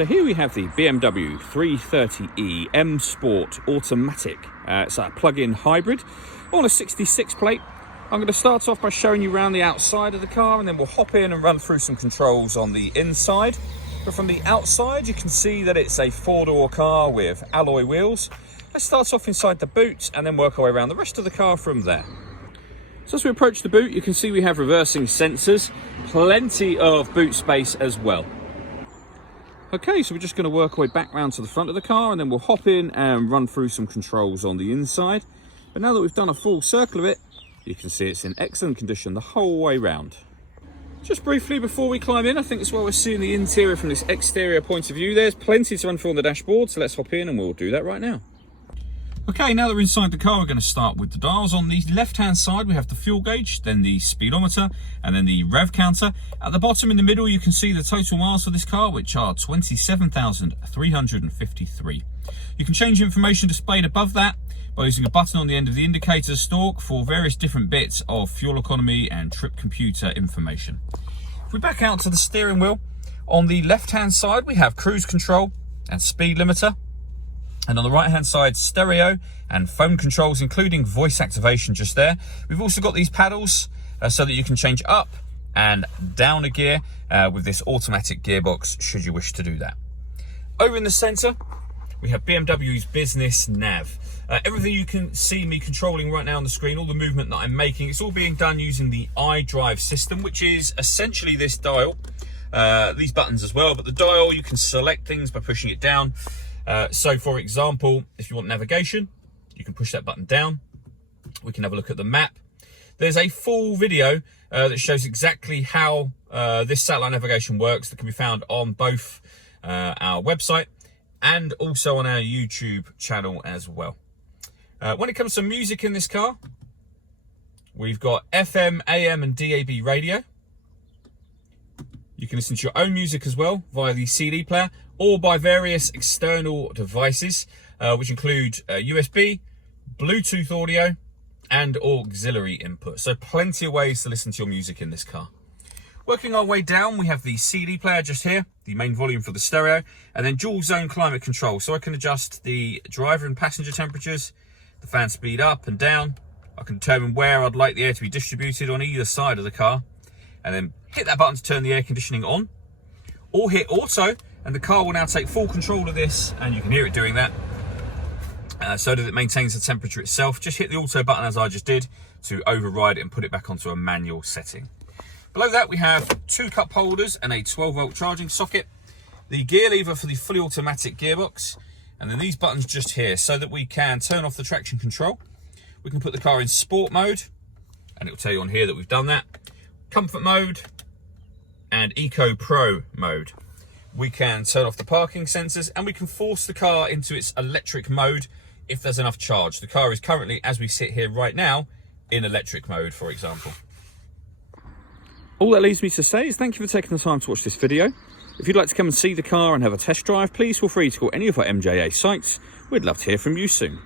So here we have the BMW 330e M Sport Automatic. It's a plug-in hybrid on a 66 plate. I'm going to start off by showing you around the outside of the car, and then we'll hop in and run through some controls on the inside. But from the outside, you can see that it's a four-door car with alloy wheels. Let's start off inside the boot and then work our way around the rest of the car from there. So as we approach the boot, you can see we have reversing sensors, plenty of boot space as well. Okay, so we're just going to work our way back round to the front of the car, and then we'll hop in and run through some controls on the inside. But now that we've done a full circle of it, you can see it's in excellent condition the whole way round. Just briefly before we climb in, I think it's while we're seeing the interior from this exterior point of view, there's plenty to run through on the dashboard, so let's hop in and we'll do that right now. Okay, now that we're inside the car, we're going to start with the dials. On the left-hand side, we have the fuel gauge, then the speedometer, and then the rev counter. At the bottom in the middle, you can see the total miles for this car, which are 27,353. You can change information displayed above that by using a button on the end of the indicator stalk for various different bits of fuel economy and trip computer information. If we back out to the steering wheel, on the left-hand side, we have cruise control and speed limiter. And on the right hand side, stereo and phone controls, including voice activation just there. We've also got these paddles so that you can change up and down a gear with this automatic gearbox should you wish to do that. Over in the center, we have BMW's business nav. Everything you can see me controlling right now on the screen, all the movement that I'm making, it's all being done using the Idrive system, which is essentially this dial, these buttons as well, but the dial, you can select things by pushing it down. So for example, if you want navigation, you can push that button down. We can have a look at the map. There's a full video that shows exactly how this satellite navigation works that can be found on both our website and also on our YouTube channel as well. When it comes to music in this car, we've got FM, AM and DAB radio. You can listen to your own music as well via the CD player or by various external devices, which include USB, Bluetooth audio, and auxiliary input. So plenty of ways to listen to your music in this car. Working our way down, we have the CD player just here, the main volume for the stereo, and then dual zone climate control. So I can adjust the driver and passenger temperatures, the fan speed up and down. I can determine where I'd like the air to be distributed on either side of the car, and then hit that button to turn the air conditioning on, or hit auto, and the car will now take full control of this, and you can hear it doing that, so that it maintains the temperature itself. Just hit the auto button as I just did to override it and put it back onto a manual setting. Below that we have two cup holders and a 12-volt charging socket, the gear lever for the fully automatic gearbox, and then these buttons just here so that we can turn off the traction control. We can put the car in sport mode, and it will tell you on here that we've done that, comfort mode, and Eco Pro mode. We can turn off the parking sensors, and we can force the car into its electric mode if there's enough charge. The car is currently, as we sit here right now, in electric mode, for example. All that leaves me to say is thank you for taking the time to watch this video. If you'd like to come and see the car and have a test drive, please feel free to call any of our MJA sites. We'd love to hear from you soon.